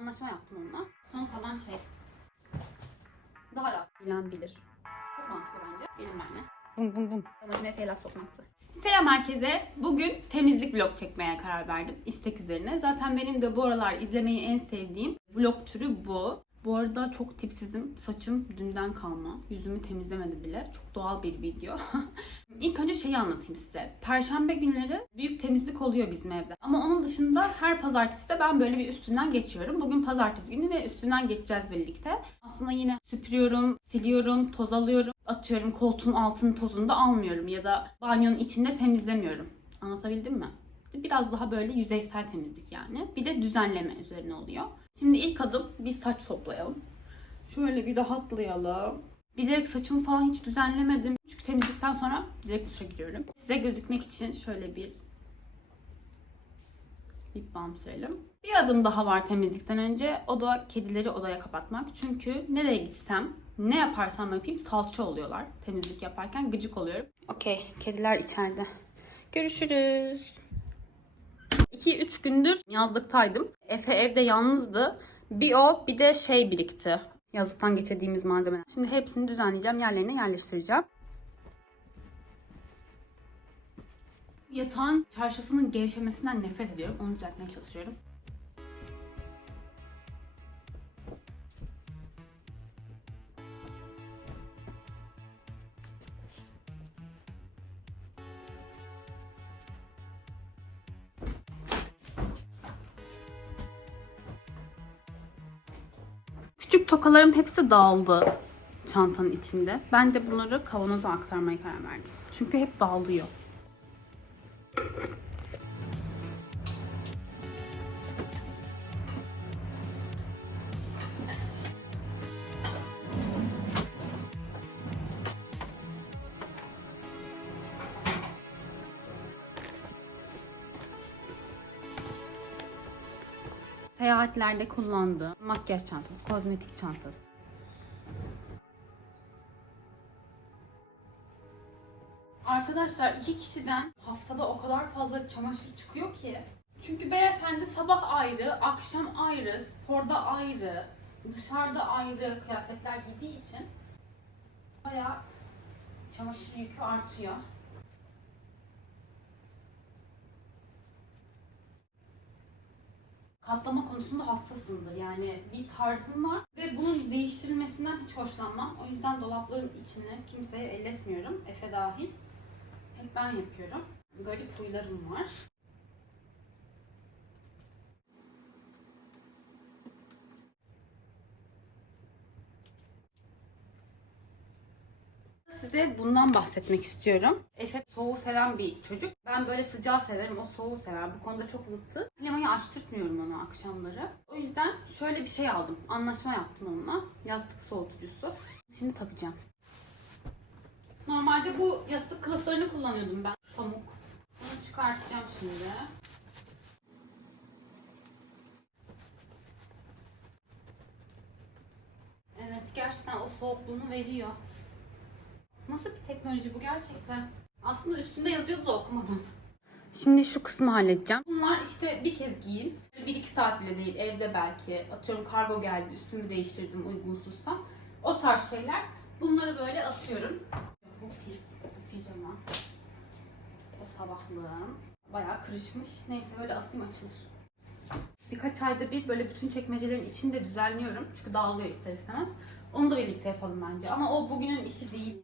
Anlaşma yaptım onunla. Son kalan şey. Daha rahat bilen bilir. Çok mantıklı bence. Gelin benimle. Bum bum bum. Amacım Efe'ye laf sokmaktı. Selam herkese. Bugün temizlik vlog çekmeye karar verdim. istek üzerine. Zaten benim de bu aralar izlemeyi en sevdiğim vlog türü bu. Bu arada çok tipsizim. Saçım dünden kalma. Yüzümü temizlemedi bile. Çok doğal bir video. İlk önce şeyi anlatayım size. Perşembe günleri büyük temizlik oluyor bizim evde. Ama onun dışında her pazartesi de ben böyle bir üstünden geçiyorum. Bugün pazartesi günü ve üstünden geçeceğiz birlikte. Aslında yine süpürüyorum, siliyorum, toz alıyorum. Atıyorum koltuğun altının tozunu da almıyorum ya da banyonun içinde temizlemiyorum. Anlatabildim mi? Biraz daha böyle yüzeysel temizlik yani. Bir de düzenleme üzerine oluyor. Şimdi ilk adım bir saç toplayalım. Şöyle bir rahatlayalım. Bilerek saçımı falan hiç düzenlemedim. Çünkü temizlikten sonra direkt duşa giriyorum. Size gözükmek için şöyle bir lip balm sürelim. Bir adım daha var temizlikten önce. O da kedileri odaya kapatmak. Çünkü nereye gitsem, ne yaparsam yapayım salça oluyorlar. Temizlik yaparken gıcık oluyorum. Okey, kediler içeride. Görüşürüz. 2-3 gündür yazlıktaydım. Efe evde yalnızdı. Bir o bir de şey birikti. Yazlıktan getirdiğimiz malzemeler. Şimdi hepsini düzenleyeceğim. Yerlerine yerleştireceğim. Yatağın çarşafının gevşemesinden nefret ediyorum. Onu düzeltmeye çalışıyorum. Tokalarım hepsi dağıldı çantanın içinde. Ben de bunları kavanoza aktarmaya karar verdim. Çünkü hep dağılıyor. Seyahatlerde kullandığım makyaj çantası, kozmetik çantası. Arkadaşlar iki kişiden haftada o kadar fazla çamaşır çıkıyor ki. Çünkü beyefendi sabah ayrı, akşam ayrı, sporda ayrı, dışarıda ayrı kıyafetler giydiği için bayağı çamaşır yükü artıyor. Katlama konusunda hassasımdır. Yani bir tarzım var ve bunun değiştirilmesinden hiç hoşlanmam. O yüzden dolapların içine kimseye elletmiyorum. Efe dahil. Hep ben yapıyorum. Garip huylarım var. Size bundan bahsetmek istiyorum. Efe soğuğu seven bir çocuk. Ben böyle sıcağı severim, o soğuğu sever. Bu konuda çok zıttı. Klimayı açtırtmıyorum onu akşamları. O yüzden şöyle bir şey aldım. Anlaşma yaptım onunla. Yastık soğutucusu. Şimdi takacağım. Normalde bu yastık kılıflarını kullanıyordum ben. Pamuk. Bunu çıkartacağım şimdi. Evet gerçekten o soğukluğunu veriyor. Nasıl bir teknoloji bu gerçekten? Aslında üstünde yazıyordu da okumadım. Şimdi şu kısmı halledeceğim. Bunlar işte bir kez giyin. Bir iki saat bile değil evde belki. Atıyorum kargo geldi üstümü değiştirdim uygunsuzsa. O tarz şeyler. Bunları böyle atıyorum. Bu pis. Bu pijama. Bu da sabahlığım. Bayağı kırışmış. Neyse böyle asayım açılır. Birkaç ayda bir böyle bütün çekmecelerin içini de düzenliyorum. Çünkü dağılıyor ister istemez. Onu da birlikte yapalım bence. Ama o bugünün işi değil.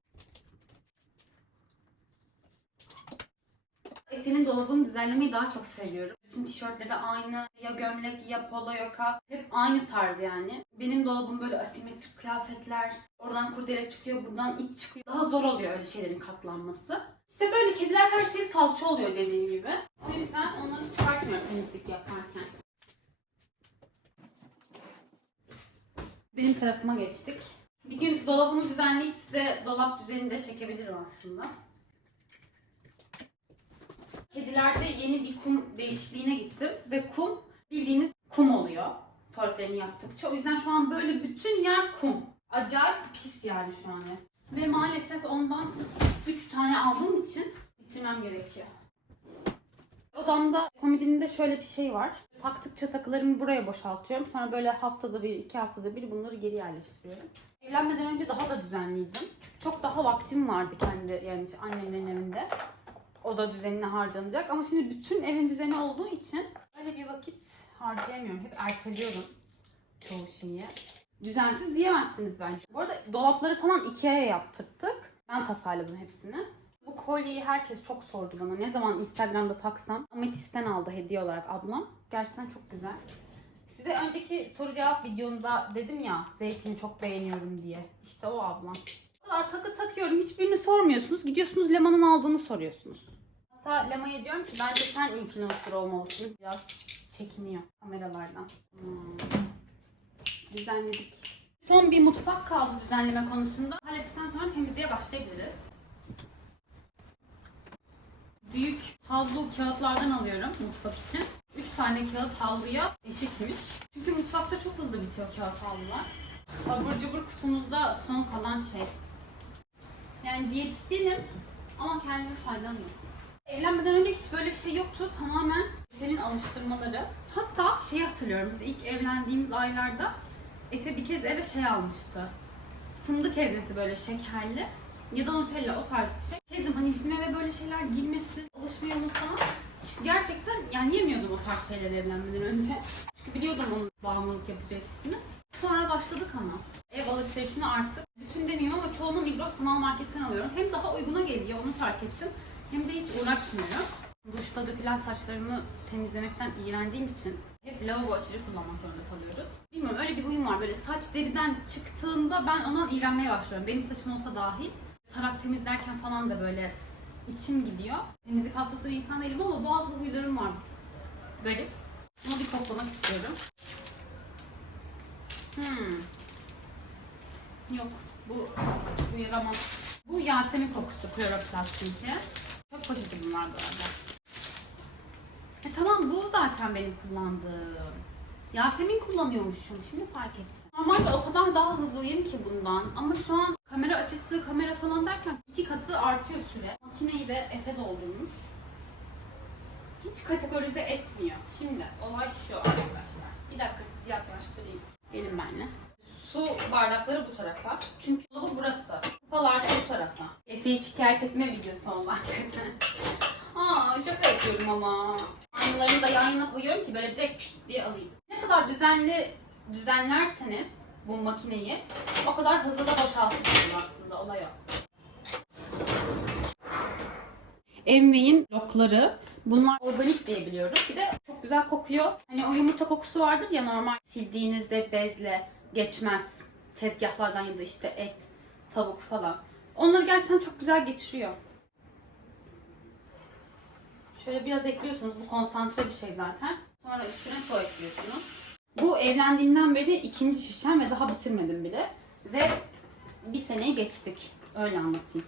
Efe'nin dolabını düzenlemeyi daha çok seviyorum. Bütün tişörtleri aynı. Ya gömlek ya polo yaka. Hep aynı tarz yani. Benim dolabım böyle asimetrik kıyafetler. Oradan kurdele çıkıyor, buradan ip çıkıyor. Daha zor oluyor öyle şeylerin katlanması. İşte böyle kediler her şey salça oluyor dediğim gibi. O yüzden onları çıkartmıyorum temizlik yaparken. Benim tarafıma geçtik. Bir gün dolabımı düzenleyip size dolap düzenini de çekebilirim aslında. Kedilerde yeni bir kum değişikliğine gittim ve kum bildiğiniz kum oluyor tuvaletlerini yaptıkça. O yüzden şu an böyle bütün yer kum. Acayip pis yani şu an. Ve maalesef ondan 3 tane aldığım için bitirmem gerekiyor. Odamda komodinde şöyle bir şey var. Taktıkça takılarımı buraya boşaltıyorum. Sonra böyle haftada bir, iki haftada bir bunları geri yerleştiriyorum. Evlenmeden önce daha da düzenliydim. Çünkü çok daha vaktim vardı kendi yani annemlerin evinde. Oda düzenine harcanacak. Ama şimdi bütün evin düzeni olduğu için öyle bir vakit harcayamıyorum. Hep erteliyorum çoğu şeyi. Düzensiz diyemezsiniz bence. Bu arada dolapları falan Ikea'ya yaptırdık. Ben tasarladım hepsini. Bu kolyeyi herkes çok sordu bana. Ne zaman Instagram'da taksam. Ametisten aldı hediye olarak ablam. Gerçekten çok güzel. Size önceki soru cevap videomda dedim ya zevkini çok beğeniyorum diye. İşte o ablam. Kadar takı takıyorum. Hiçbirini sormuyorsunuz. Gidiyorsunuz Lema'nın aldığını soruyorsunuz. Hatta Lema'ya diyorum ki bence sen influencer olmalısın. Biraz çekiniyor kameralardan. Hmm. Düzenledik. Son bir mutfak kaldı düzenleme konusunda. Hallettikten sonra temizliğe başlayabiliriz. Büyük havlu kağıtlardan alıyorum mutfak için. 3 tane kağıt havluya eşitmiş. Çünkü mutfakta çok hızlı bitiyor kağıt havlular. Abur cubur kutumuzda son kalan şey. Yani diyetisyenim ama kendime faydam yok. Evlenmeden önce hiç böyle bir şey yoktu. Tamamen Efe'nin alıştırmaları. Hatta şeyi hatırlıyorum. Biz ilk evlendiğimiz aylarda Efe bir kez eve şey almıştı. Fındık ezmesi böyle şekerli. Ya da Nutella o tarz bir şey. Dedim hani bizim eve böyle şeyler girmesin, alışmayalım falan. Çünkü gerçekten yani yemiyordum o tarz şeyleri evlenmeden önce. Çünkü biliyordum onun bağımlılık yapacaksını. Sonra başladık ama. Ev alışverişini artık bütün demeyeyim ama çoğunu Migros sanal marketten alıyorum. Hem daha uyguna geliyor onu fark ettim. Hem de hiç uğraşmıyorum. Duşta dökülen saçlarımı temizlemekten iğrendiğim için hep lavabo açıcı kullanmak zorunda kalıyoruz. Bilmiyorum öyle bir huyum var böyle saç deriden çıktığında ben ona iğrenmeye başlıyorum. Benim saçım olsa dahil. Tarak temizlerken falan da böyle içim gidiyor. Temizlik hastası bir insan değilim ama bazı huylarım var. Garip. Bunu bir toplamak istiyorum. Hmm. Yok. Bu, bu yaramaz. Bu Yasemin kokusu kloroplastinki. Çok poşeti bunlar bu arada. E tamam bu zaten benim kullandığım. Yasemin kullanıyormuşum şimdi fark ettim. Normalde o kadar daha hızlıyım ki bundan ama şu an kamera açısı, kamera falan derken iki katı artıyor süre. Makineyi de Efe doldurmuş. Hiç kategorize etmiyor. Şimdi olay şu arkadaşlar. Bir dakika sizi yaklaştırayım. Gelin benimle. Su bardakları bu tarafa. Çünkü bu burası. Kupalar da bu tarafa. Efe'yi şikayet etme videosu oldu hakikaten. Aa şaka yapıyorum ama. Aynalarını da yan yana koyuyorum ki böyle direkt pişt diye alayım. Ne kadar düzenli düzenlerseniz bu makineyi o kadar hızlı da boşaltırsınız aslında olay o. Emvey'in lokları. Bunlar organik diye biliyorum. Bir de çok güzel kokuyor. Hani o yumurta kokusu vardır ya normal sildiğinizde bezle geçmez. Tezgahlardan ya da işte et, tavuk falan. Onları gerçekten çok güzel geçiriyor. Şöyle biraz ekliyorsunuz. Bu konsantre bir şey zaten. Sonra üstüne su ekliyorsunuz. Bu evlendiğimden beri ikinci şişem ve daha bitirmedim bile. Ve bir seneyi geçtik. Öyle anlatayım.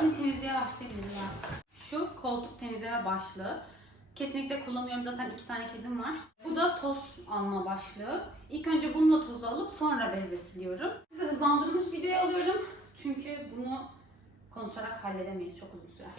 Şimdi temizliğe başlayabiliriz artık. Şu koltuk temizleme başlığı. Kesinlikle kullanıyorum. Zaten iki tane kedim var. Bu da toz alma başlığı. İlk önce bununla tozu alıp sonra bezle siliyorum. Size hızlandırılmış videoya alıyorum. Çünkü bunu konuşarak halledemeyiz. Çok uzun sürer.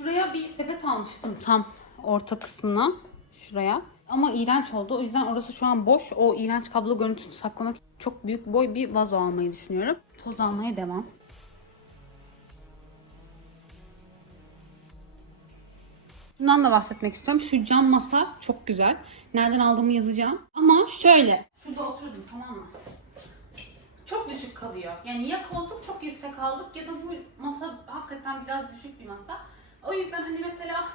Şuraya bir sepet almıştım tam orta kısmına. Şuraya. Ama iğrenç oldu. O yüzden orası şu an boş. O iğrenç kablo görüntüsünü saklamak için çok büyük boy bir vazo almayı düşünüyorum. Toz almaya devam. Bundan da bahsetmek istiyorum. Şu cam masa çok güzel. Nereden aldığımı yazacağım. Ama şöyle. Şurada oturdum tamam mı? Çok düşük kalıyor. Yani ya koltuk çok yüksek aldık ya da bu masa hakikaten biraz düşük bir masa. O yüzden hani mesela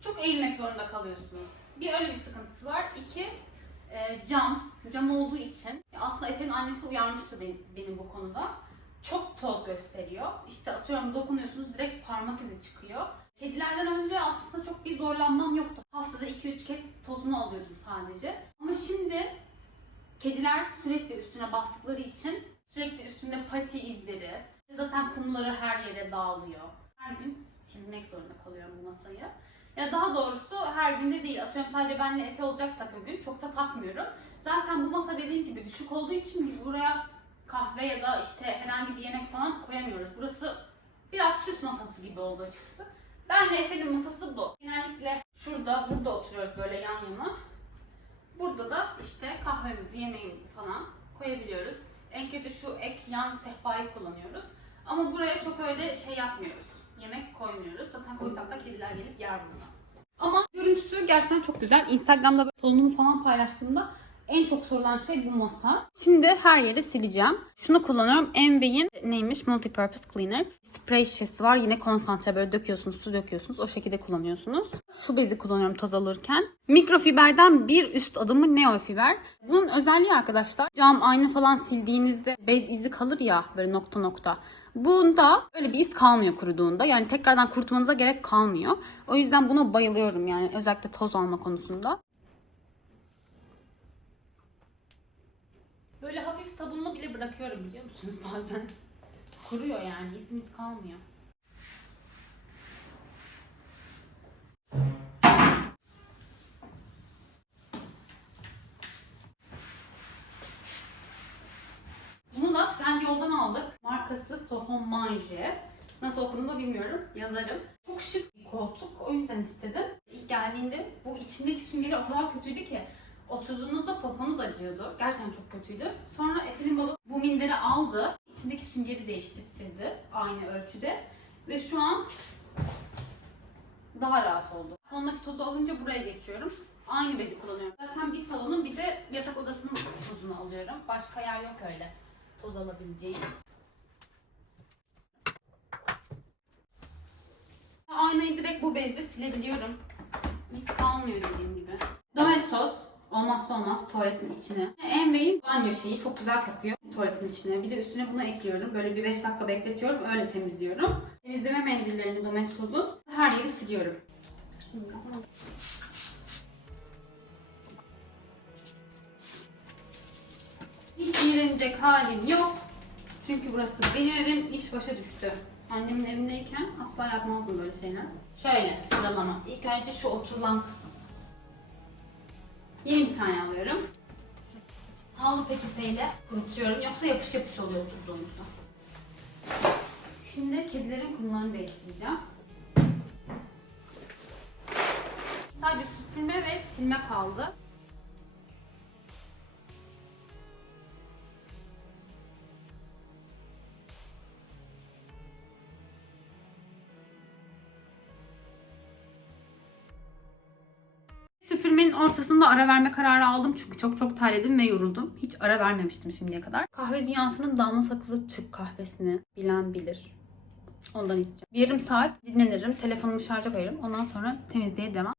çok eğilmek zorunda kalıyorsunuz. Bir öyle bir sıkıntısı var. İki e, cam. Cam olduğu için aslında Efe'nin annesi uyarmıştı beni, beni bu konuda. Çok toz gösteriyor. İşte atıyorum dokunuyorsunuz direkt parmak izi çıkıyor. Kedilerden önce aslında çok bir zorlanmam yoktu. Haftada 2-3 kez tozunu alıyordum sadece. Ama şimdi kediler sürekli üstüne bastıkları için sürekli üstünde pati izleri, zaten kumları her yere dağılıyor. Her gün silmek zorunda kalıyorum bu masayı. Ya daha doğrusu her günde değil. Atıyorum sadece benle Efe olacaksak o gün çok da takmıyorum. Zaten bu masa dediğim gibi düşük olduğu için biz buraya kahve ya da işte herhangi bir yemek falan koyamıyoruz. Burası biraz süs masası gibi oldu açıkçası. Benle Efe'nin masası bu. Genellikle şurada, burada oturuyoruz böyle yan yana. Burada da işte kahvemizi, yemeğimizi falan koyabiliyoruz. En kötü şu ek yan sehpayı kullanıyoruz. Ama buraya çok öyle şey yapmıyoruz. Yemek koymuyoruz. Zaten koysak da kediler gelip yer bunu. Ama görüntüsü gerçekten çok güzel. Instagram'da salonumu falan paylaştığımda en çok sorulan şey bu masa. Şimdi her yeri sileceğim. Şunu kullanıyorum. Envey'in neymiş? Multipurpose Cleaner. Sprey şişesi var. Yine konsantre böyle döküyorsunuz, su döküyorsunuz. O şekilde kullanıyorsunuz. Şu bezi kullanıyorum toz alırken. Mikrofiberden bir üst adımı neofiber. Bunun özelliği arkadaşlar cam ayna falan sildiğinizde bez izi kalır ya böyle nokta nokta. Bunda öyle bir iz kalmıyor kuruduğunda. Yani tekrardan kurutmanıza gerek kalmıyor. O yüzden buna bayılıyorum yani özellikle toz alma konusunda. Böyle hafif sabunlu bile bırakıyorum biliyor musunuz bazen. Kuruyor yani izimiz kalmıyor. Bunu da Trendyol'dan aldık. Markası Soho Manje. Nasıl okunduğunu da bilmiyorum. Yazarım. Çok şık bir koltuk. O yüzden istedim. İlk geldiğinde bu içindeki süngeri o kadar kötüydü ki oturduğunuzda poponuz acıyordu. Gerçekten çok kötüydü. Sonra Efe'nin babası bu minderi aldı. İçindeki süngeri değiştirdi aynı ölçüde. Ve şu an daha rahat oldu. Salondaki tozu alınca buraya geçiyorum. Aynı bezi kullanıyorum. Zaten bir salonun bir de yatak odasının tozunu alıyorum. Başka yer yok öyle toz alabileceğim. Aynayı direkt bu bezle silebiliyorum. İz kalmıyor dediğim gibi. Olmazsa olmaz tuvaletin içine. Envey'in banyo şeyi çok güzel kokuyor tuvaletin içine. Bir de üstüne bunu ekliyorum. Böyle bir 5 dakika bekletiyorum. Öyle temizliyorum. Temizleme mendillerini Domestos'un her yeri siliyorum. Hiç iğrenecek halim yok. Çünkü burası benim evim iş başa düştü. Annemin evindeyken asla yapmazdım böyle şeyler. Şöyle sıralama. İlk önce şu oturulan kısım. Yeni bir tane alıyorum. Havlu peçeteyle kurutuyorum. Yoksa yapış yapış oluyor oturduğumuzda. Şimdi kedilerin kumlarını değiştireceğim. Sadece süpürme ve silme kaldı. Süpürmenin ortasında ara verme kararı aldım çünkü çok çok terledim ve yoruldum. Hiç ara vermemiştim şimdiye kadar. Kahve dünyasının damla sakızı Türk kahvesini bilen bilir. Ondan içeceğim. Bir yarım saat dinlenirim. Telefonumu şarja koyarım. Ondan sonra temizliğe devam.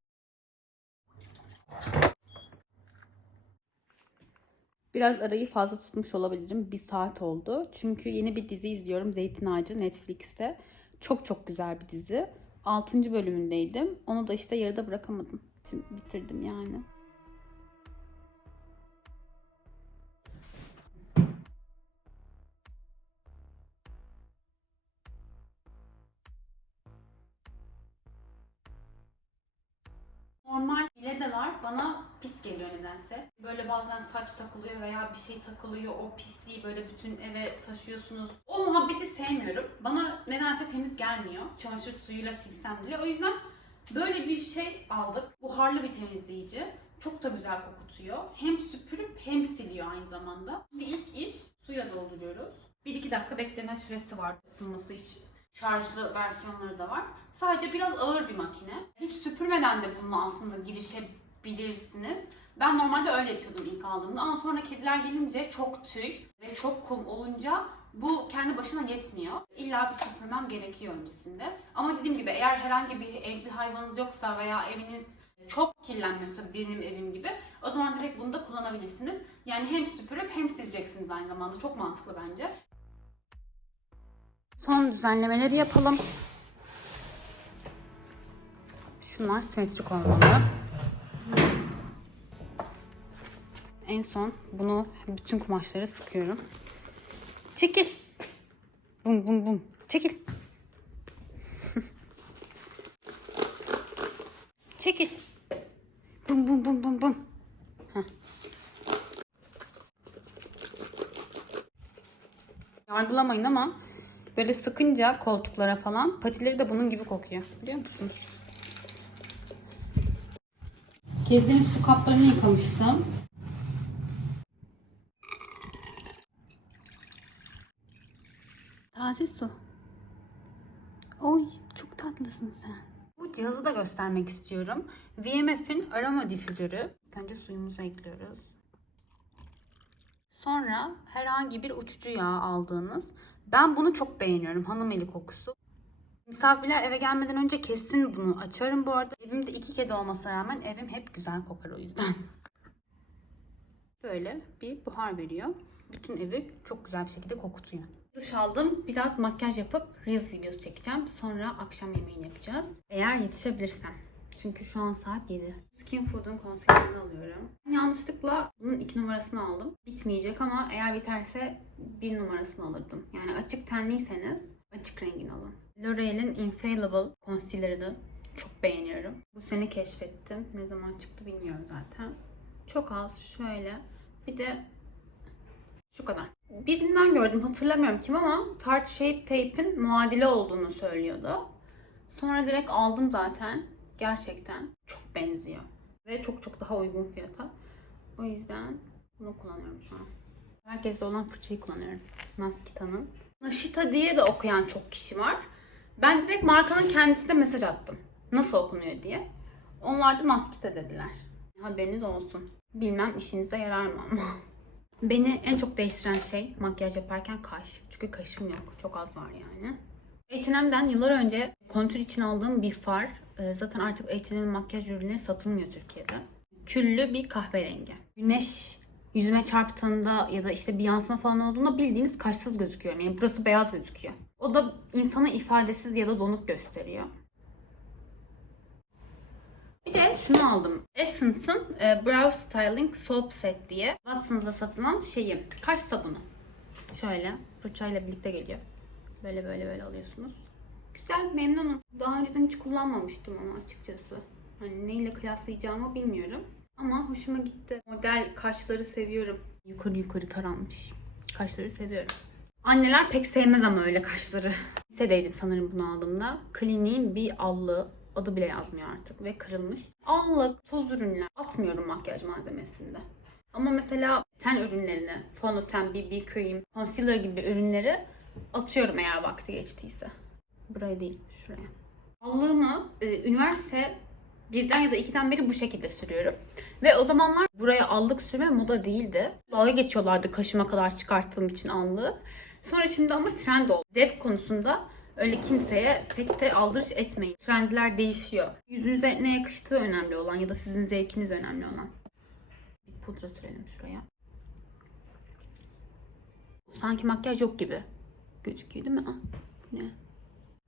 Biraz arayı fazla tutmuş olabilirim. Bir saat oldu. Çünkü yeni bir dizi izliyorum. Zeytin Ağacı Netflix'te. Çok çok güzel bir dizi. 6. bölümündeydim. Onu da işte yarıda bırakamadım. Bitirdim yani. Normal biledeler bana pis geliyor nedense. Böyle bazen saç takılıyor veya bir şey takılıyor. O pisliği böyle bütün eve taşıyorsunuz. O muhabbeti sevmiyorum. Bana nedense temiz gelmiyor. Çamaşır suyuyla silsem bile. O yüzden böyle bir şey aldık. Buharlı bir temizleyici. Çok da güzel kokutuyor. Hem süpürüp hem siliyor aynı zamanda. Şimdi ilk iş suya dolduruyoruz. 1-2 dakika bekleme süresi var ısınması için. Şarjlı versiyonları da var. Sadece biraz ağır bir makine. Hiç süpürmeden de bununla aslında girişebilirsiniz. Ben normalde öyle yapıyordum ilk aldığımda ama sonra kediler gelince çok tüy ve çok kum olunca bu kendi başına yetmiyor. İlla bir süpürmem gerekiyor öncesinde. Ama dediğim gibi eğer herhangi bir evcil hayvanınız yoksa veya eviniz çok kirlenmiyorsa benim evim gibi o zaman direkt bunu da kullanabilirsiniz. Yani hem süpürüp hem sileceksiniz aynı zamanda. Çok mantıklı bence. Son düzenlemeleri yapalım. Şunlar simetrik olmalı. En son bunu bütün kumaşları sıkıyorum. Çekil. Bum bum bum. Çekil. Çekil. Bum bum bum bum bum. Heh. Yargılamayın ama böyle sıkınca koltuklara falan patileri de bunun gibi kokuyor. Biliyor musunuz? Kedilerin su kaplarını yıkamıştım. Taze su. Oy çok tatlısın sen. Bu cihazı da göstermek istiyorum. VMF'in aroma difüzörü. Önce suyumuzu ekliyoruz. Sonra herhangi bir uçucu yağ aldığınız. Ben bunu çok beğeniyorum. Hanım eli kokusu. Misafirler eve gelmeden önce kesin bunu açarım bu arada. Evimde iki kedi olmasına rağmen evim hep güzel kokar o yüzden. Böyle bir buhar veriyor. Bütün evi çok güzel bir şekilde kokutuyor. Duş aldım. Biraz makyaj yapıp Reels videosu çekeceğim. Sonra akşam yemeğini yapacağız. Eğer yetişebilirsem. Çünkü şu an saat 7. Skin Food'un konseylerini alıyorum. Yanlışlıkla bunun iki numarasını aldım. Bitmeyecek ama eğer biterse bir numarasını alırdım. Yani açık tenliyseniz açık rengini alın. L'Oreal'in Infallible Concealer'ını çok beğeniyorum. Bu sene keşfettim. Ne zaman çıktı bilmiyorum zaten. Çok az şöyle. Bir de şu kadar. Birinden gördüm hatırlamıyorum kim ama Tarte Shape Tape'in muadili olduğunu söylüyordu. Sonra direkt aldım zaten. Gerçekten çok benziyor. Ve çok çok daha uygun fiyata. O yüzden bunu kullanıyorum şu an. Herkeste olan fırçayı kullanıyorum. Naskita'nın. Nashita diye de okuyan çok kişi var. Ben direkt markanın kendisine mesaj attım. Nasıl okunuyor diye. Onlar da Naskita dediler. Haberiniz olsun. Bilmem işinize yarar mı ama. Beni en çok değiştiren şey makyaj yaparken kaş. Çünkü kaşım yok. Çok az var yani. H&M'den yıllar önce kontür için aldığım bir far. Ee, Zaten artık H&M'in makyaj ürünleri satılmıyor Türkiye'de. Küllü bir kahverengi. Güneş yüzüme çarptığında ya da işte bir yansıma falan olduğunda bildiğiniz kaşsız gözüküyorum. Yani burası beyaz gözüküyor. O da insanı ifadesiz ya da donuk gösteriyor. Bir de şunu aldım. Essence'ın e, Brow Styling Soap Set diye Watson's'da satılan şeyi. Kaş sabunu. Şöyle fırçayla birlikte geliyor. Böyle böyle böyle alıyorsunuz. Güzel, memnunum. Daha önceden hiç kullanmamıştım ama açıkçası. Hani neyle kıyaslayacağımı bilmiyorum. Ama hoşuma gitti. Model kaşları seviyorum. Yukarı yukarı taranmış. Kaşları seviyorum. Anneler pek sevmez ama öyle kaşları. Lisedeydim sanırım bunu aldığımda. Kliniğin bir allığı. Adı bile yazmıyor artık ve kırılmış. Allık, toz ürünler atmıyorum makyaj malzemesinde. Ama mesela ten ürünlerini, fondöten, BB cream, concealer gibi ürünleri atıyorum eğer vakti geçtiyse. Buraya değil, şuraya. Allığımı e, üniversite birden ya da ikiden beri bu şekilde sürüyorum. Ve o zamanlar buraya allık sürme moda değildi. Dalga geçiyorlardı kaşıma kadar çıkarttığım için allığı. Sonra şimdi ama trend oldu. Zevk konusunda öyle kimseye pek de aldırış etmeyin. Trendler değişiyor. Yüzünüze ne yakıştığı önemli olan ya da sizin zevkiniz önemli olan. Bir pudra sürelim şuraya. Sanki makyaj yok gibi gözüküyor değil mi? Ah, bu ne?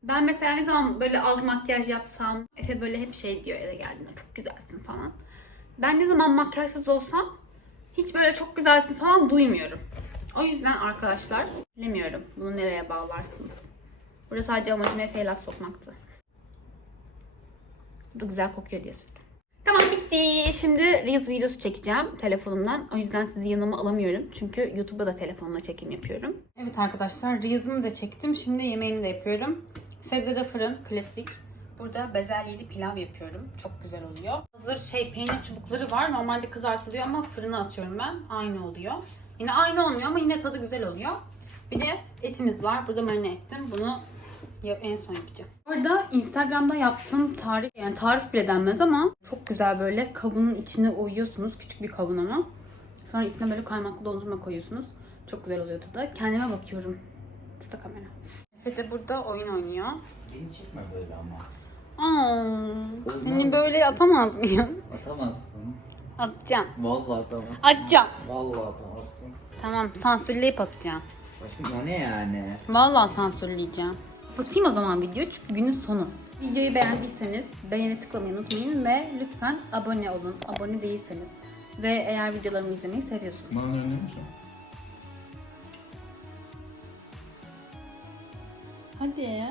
Ben mesela ne zaman böyle az makyaj yapsam, Efe böyle hep şey diyor eve geldiğinde çok güzelsin falan. Ben ne zaman makyajsız olsam hiç böyle çok güzelsin falan duymuyorum. O yüzden arkadaşlar bilemiyorum bunu nereye bağlarsınız. Burada sadece amacım Efe'ye laf sokmaktı. Bu güzel kokuyor diye. Tamam bitti. Şimdi Reels videosu çekeceğim telefonumdan. O yüzden sizi yanıma alamıyorum. Çünkü YouTube'a da telefonla çekim yapıyorum. Evet arkadaşlar Reels'ımı da çektim. Şimdi yemeğimi de yapıyorum. Sebzede fırın klasik. Burada bezelyeli pilav yapıyorum. Çok güzel oluyor. Hazır şey peynir çubukları var. Normalde kızartılıyor ama fırına atıyorum ben. Aynı oluyor. Yine aynı olmuyor ama yine tadı güzel oluyor. Bir de etimiz var. Burada marine ettim. Bunu ya- en son yapacağım. Orada Instagram'da yaptığım tarif yani tarif bile denmez ama çok güzel böyle kavunun içine oyuyorsunuz. Küçük bir kavun ama. Sonra içine böyle kaymaklı dondurma koyuyorsunuz. Çok güzel oluyor tadı. Kendime bakıyorum. Tuta kamera. Efe de burada oyun oynuyor. Beni çekme böyle ama. Aa, seni böyle atamaz mıyım? Atamazsın. Atacağım. Vallahi atamazsın. Atacağım. Vallahi atamazsın. Tamam sansürleyip atacağım. Başım o ne yani? Vallahi sansürleyeceğim. Batayım o zaman video çünkü günün sonu. Videoyu beğendiyseniz beğeni tıklamayı unutmayın ve lütfen abone olun. Abone değilseniz ve eğer videolarımı izlemeyi seviyorsunuz. Bana önlemiş mi? Hadi.